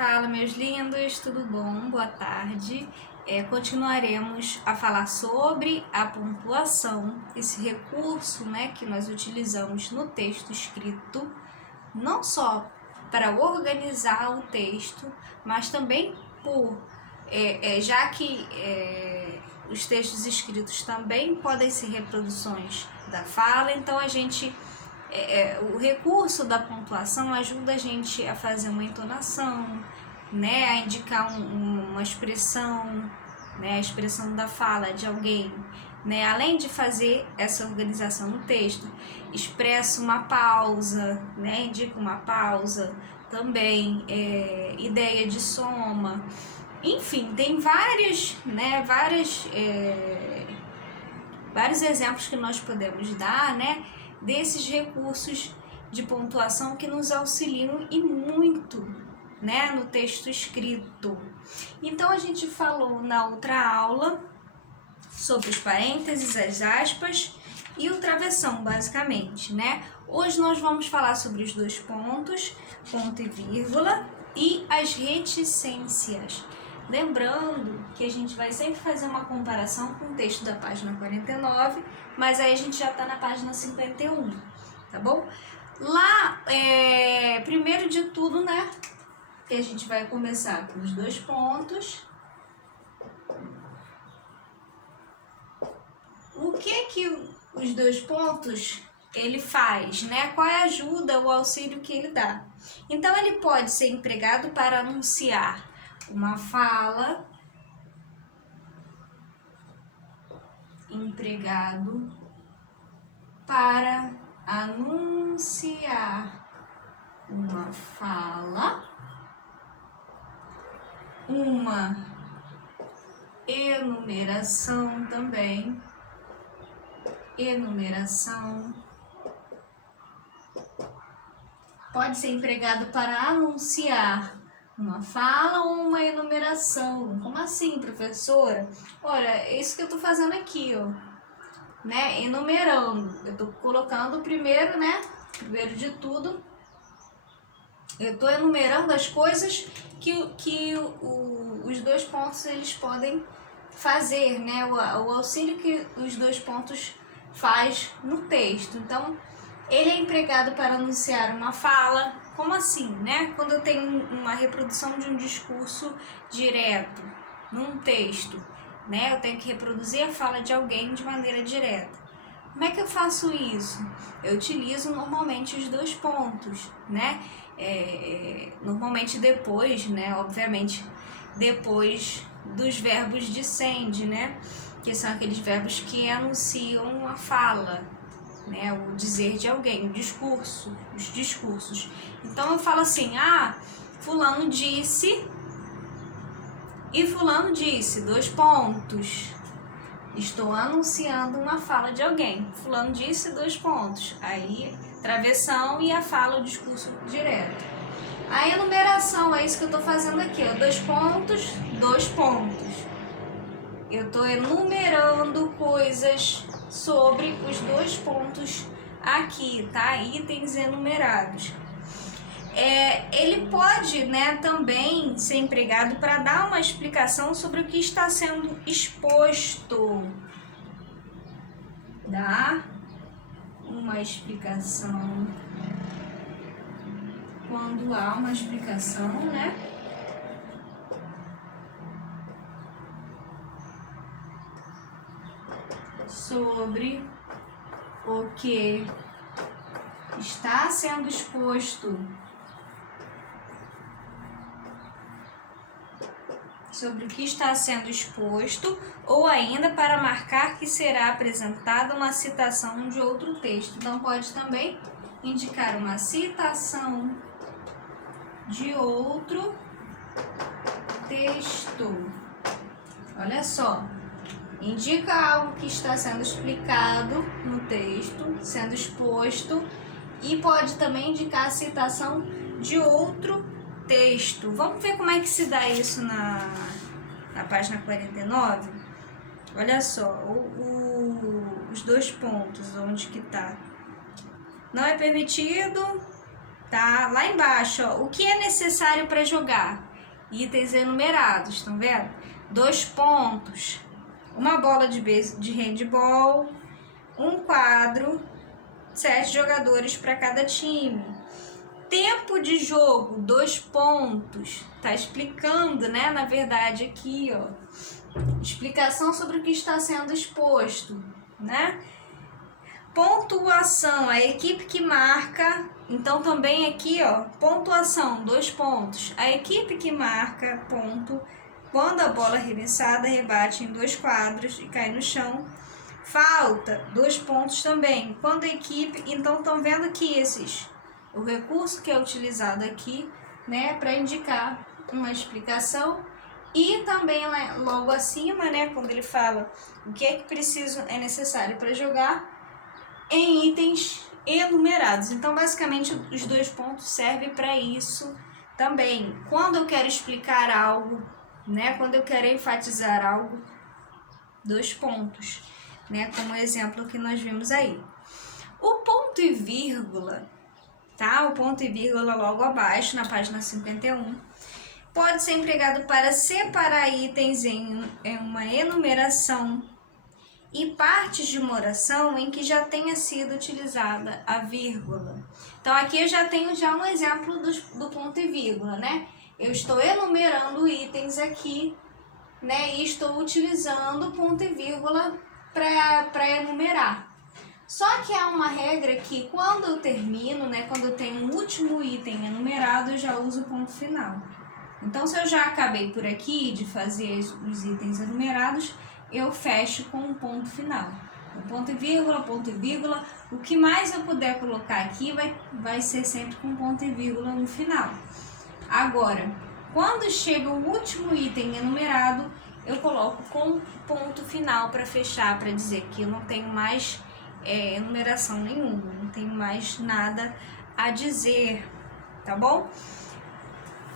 Fala, meus lindos, tudo bom? Boa tarde. Continuaremos a falar sobre a pontuação, esse recurso, que nós utilizamos no texto escrito, não só para organizar o texto, mas também já que os textos escritos também podem ser reproduções da fala, então o recurso da pontuação ajuda a gente a fazer uma entonação, a indicar uma expressão, a expressão da fala de alguém, além de fazer essa organização no texto, expressa uma pausa, indica uma pausa também, ideia de soma, enfim, tem vários exemplos que nós podemos dar, desses recursos de pontuação que nos auxiliam e muito, no texto escrito. Então a gente falou na outra aula sobre os parênteses, as aspas e o travessão, basicamente, Hoje nós vamos falar sobre os dois pontos, ponto e vírgula, e as reticências. Lembrando que a gente vai sempre fazer uma comparação com o texto da página 49, mas aí a gente já está na página 51, tá bom? Lá, primeiro de tudo, que a gente vai começar com os dois pontos. O que os dois pontos ele faz, Qual é a ajuda, o auxílio que ele dá? Então, ele pode ser empregado para anunciar uma fala, empregado para anunciar uma fala, uma enumeração também, pode ser empregado para anunciar uma fala ou uma enumeração. Como assim, professora? Olha, é isso que eu estou fazendo aqui, enumerando. Eu estou colocando primeiro, primeiro de tudo, eu estou enumerando as coisas que os dois pontos eles podem fazer, o auxílio que os dois pontos faz no texto. Então, ele é empregado para anunciar uma fala. Como assim, Quando eu tenho uma reprodução de um discurso direto num texto, eu tenho que reproduzir a fala de alguém de maneira direta. Como é que eu faço isso? Eu utilizo normalmente os dois pontos, normalmente depois, obviamente, depois dos verbos de sende, que são aqueles verbos que anunciam a fala, o dizer de alguém, o discurso, os discursos. Então eu falo assim, fulano disse e fulano disse, dois pontos. Estou anunciando uma fala de alguém. Fulano disse, dois pontos. Aí, travessão e a fala, o discurso direto. A enumeração, é isso que eu estou fazendo aqui, dois pontos, dois pontos. Eu estou enumerando coisas sobre os dois pontos aqui, tá? Itens enumerados. Ele pode, também ser empregado para dar uma explicação sobre o que está sendo exposto. Dar uma explicação. Quando há uma explicação, sobre o que está sendo exposto, ou ainda para marcar que será apresentada uma citação de outro texto. Então, pode também indicar uma citação de outro texto. Olha só. Indica algo que está sendo explicado no texto, sendo exposto, e pode também indicar a citação de outro texto. Vamos ver como é que se dá isso na página 49? Olha só, os dois pontos, onde que tá? Não é permitido, tá? Lá embaixo, ó, o que é necessário para jogar? itens enumerados, estão vendo? 2 pontos, uma bola de handball, um quadro, 7 jogadores para cada time. Tempo de jogo, 2 pontos. Tá explicando, né? Na verdade, aqui, ó. Explicação sobre o que está sendo exposto, né? Pontuação, a equipe que marca. Então, também aqui, ó, pontuação, 2 pontos. A equipe que marca, ponto. Quando a bola arremessada rebate em 2 quadros e cai no chão, falta, 2 pontos também. Quando a equipe, então estão vendo aqui o recurso que é utilizado aqui, né, para indicar uma explicação. E também logo acima, né, quando ele fala o que é que é necessário para jogar, em itens enumerados. Então, basicamente, os 2 pontos servem para isso também. Quando eu quero explicar algo, né, quando eu quero enfatizar algo, 2 pontos, né, como o exemplo que nós vimos aí. O ponto e vírgula, tá? O ponto e vírgula logo abaixo, na página 51, pode ser empregado para separar itens em uma enumeração e partes de uma oração em que já tenha sido utilizada a vírgula. Então, aqui eu já tenho um exemplo do ponto e vírgula, né? Eu estou enumerando itens aqui, né? E estou utilizando ponto e vírgula para enumerar. Só que há uma regra que quando eu termino, né? Quando eu tenho um último item enumerado, eu já uso o ponto final. Então, se eu já acabei por aqui de fazer os itens enumerados, eu fecho com um ponto final. O ponto e vírgula, o que mais eu puder colocar aqui vai ser sempre com ponto e vírgula no final. Agora, quando chega o último item enumerado, eu coloco com ponto final para fechar, para dizer que eu não tenho mais enumeração nenhuma, não tenho mais nada a dizer, tá bom?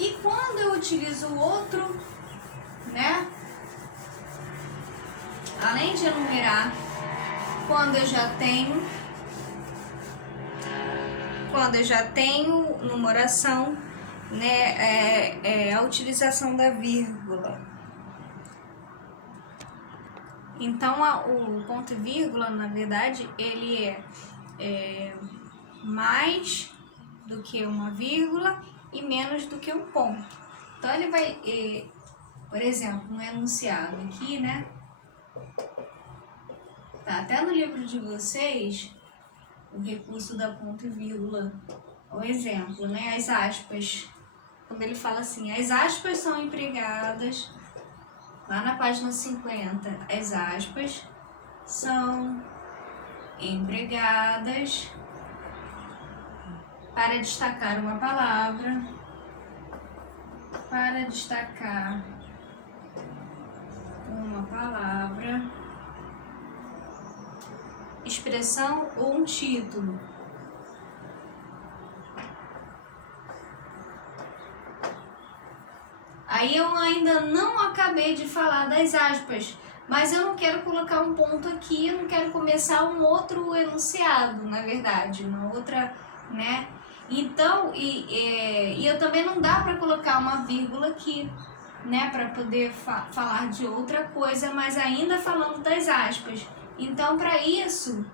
E quando eu utilizo o outro, né? Além de enumerar, quando eu já tenho numa oração, né, a utilização da vírgula. Então, o ponto e vírgula, na verdade, ele é mais do que uma vírgula e menos do que um ponto. Então, ele vai, por exemplo, no enunciado aqui, né? Tá até no livro de vocês, o recurso da ponto e vírgula, o exemplo, né? As aspas. Quando ele fala assim, as aspas são empregadas, lá na página 50, as aspas são empregadas para destacar uma palavra, expressão ou um título. Aí eu ainda não acabei de falar das aspas, mas eu não quero colocar um ponto aqui, eu não quero começar um outro enunciado, na verdade, uma outra, né? Então, e eu também não dá para colocar uma vírgula aqui, né? Para poder falar de outra coisa, mas ainda falando das aspas. Então, para isso,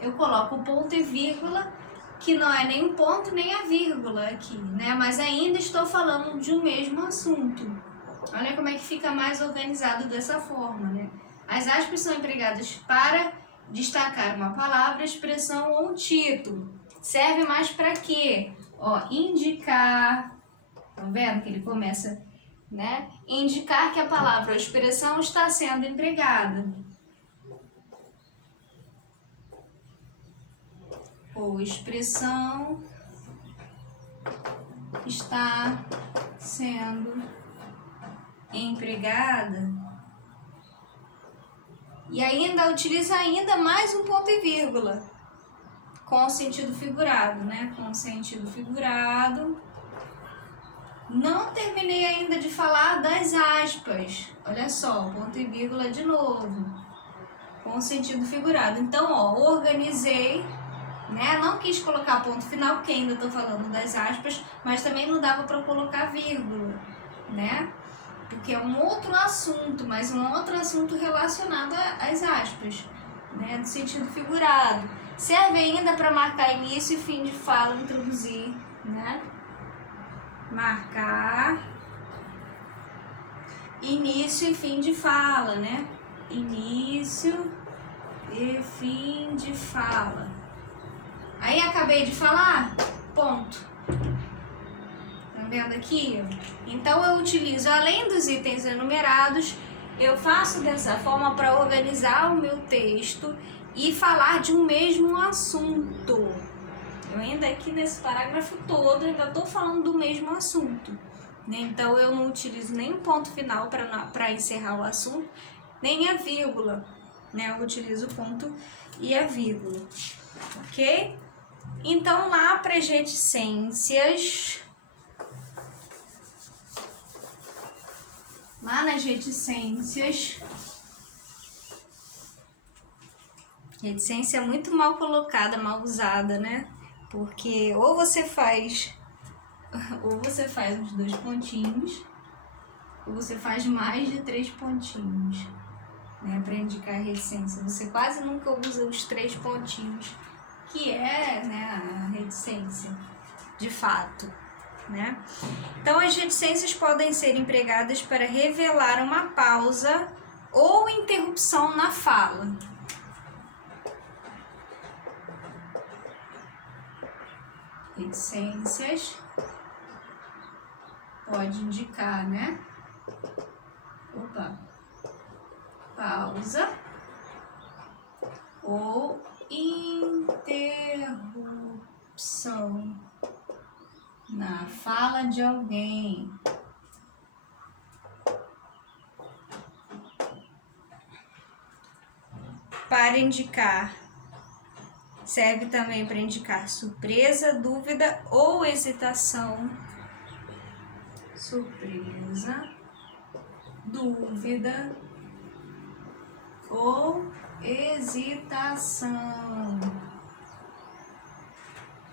eu coloco o ponto e vírgula, que não é nem um ponto nem a vírgula aqui, né? Mas ainda estou falando de um mesmo assunto. Olha como é que fica mais organizado dessa forma, né? As aspas são empregadas para destacar uma palavra, expressão ou um título. Serve mais para quê? Ó, indicar, tá vendo que ele começa, né? Indicar que a palavra ou expressão está sendo empregada. Ou expressão está sendo empregada. E ainda utiliza ainda mais um ponto e vírgula com sentido figurado, né? Com sentido figurado. Não terminei ainda de falar das aspas. Olha só, ponto e vírgula de novo. Com sentido figurado. Então, ó, organizei, né? Não quis colocar ponto final, porque ainda estou falando das aspas, mas também não dava para colocar vírgula, né? Porque é um outro assunto, mas um outro assunto relacionado às aspas, né? No sentido figurado. Serve ainda para marcar início e fim de fala, introduzir, né? Marcar início e fim de fala, né? Início e fim de fala. Aí acabei de falar, ponto. Tá vendo aqui? Então eu utilizo, além dos itens enumerados, eu faço dessa forma para organizar o meu texto e falar de um mesmo assunto. Eu ainda aqui nesse parágrafo todo ainda estou falando do mesmo assunto, né? Então eu não utilizo nem o ponto final para encerrar o assunto, nem a vírgula, né? Eu utilizo o ponto e a vírgula, ok? Então lá para as reticências, lá nas reticências, reticência é muito mal colocada, mal usada, né? Porque ou você faz uns 2 pontinhos, ou você faz mais de 3 pontinhos, né? Para indicar a reticência. Você quase nunca usa os 3 pontinhos, que é, né, a reticência, de fato, né? Então as reticências podem ser empregadas para revelar uma pausa ou interrupção na fala. Reticências pode indicar, né? Pausa ou interrupção na fala de alguém. Para indicar, serve também para indicar surpresa, dúvida ou hesitação. Surpresa, dúvida ou hesitação.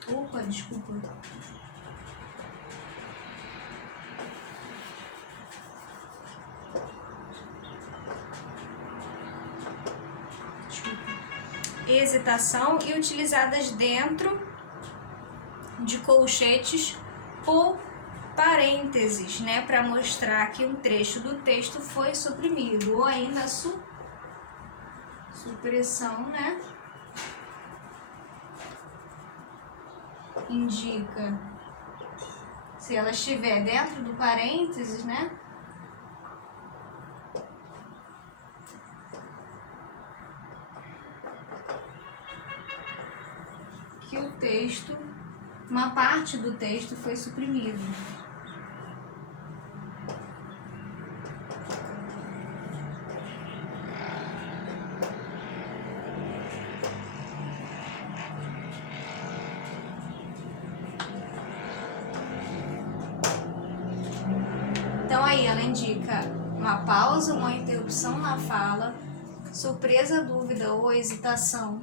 Opa, desculpa. Hesitação e utilizadas dentro de colchetes ou parênteses, né, para mostrar que um trecho do texto foi suprimido, ou ainda supressão, né, indica, se ela estiver dentro do parênteses, né, que o texto, uma parte do texto foi suprimido. Então aí ela indica uma pausa, uma interrupção na fala, surpresa, dúvida ou hesitação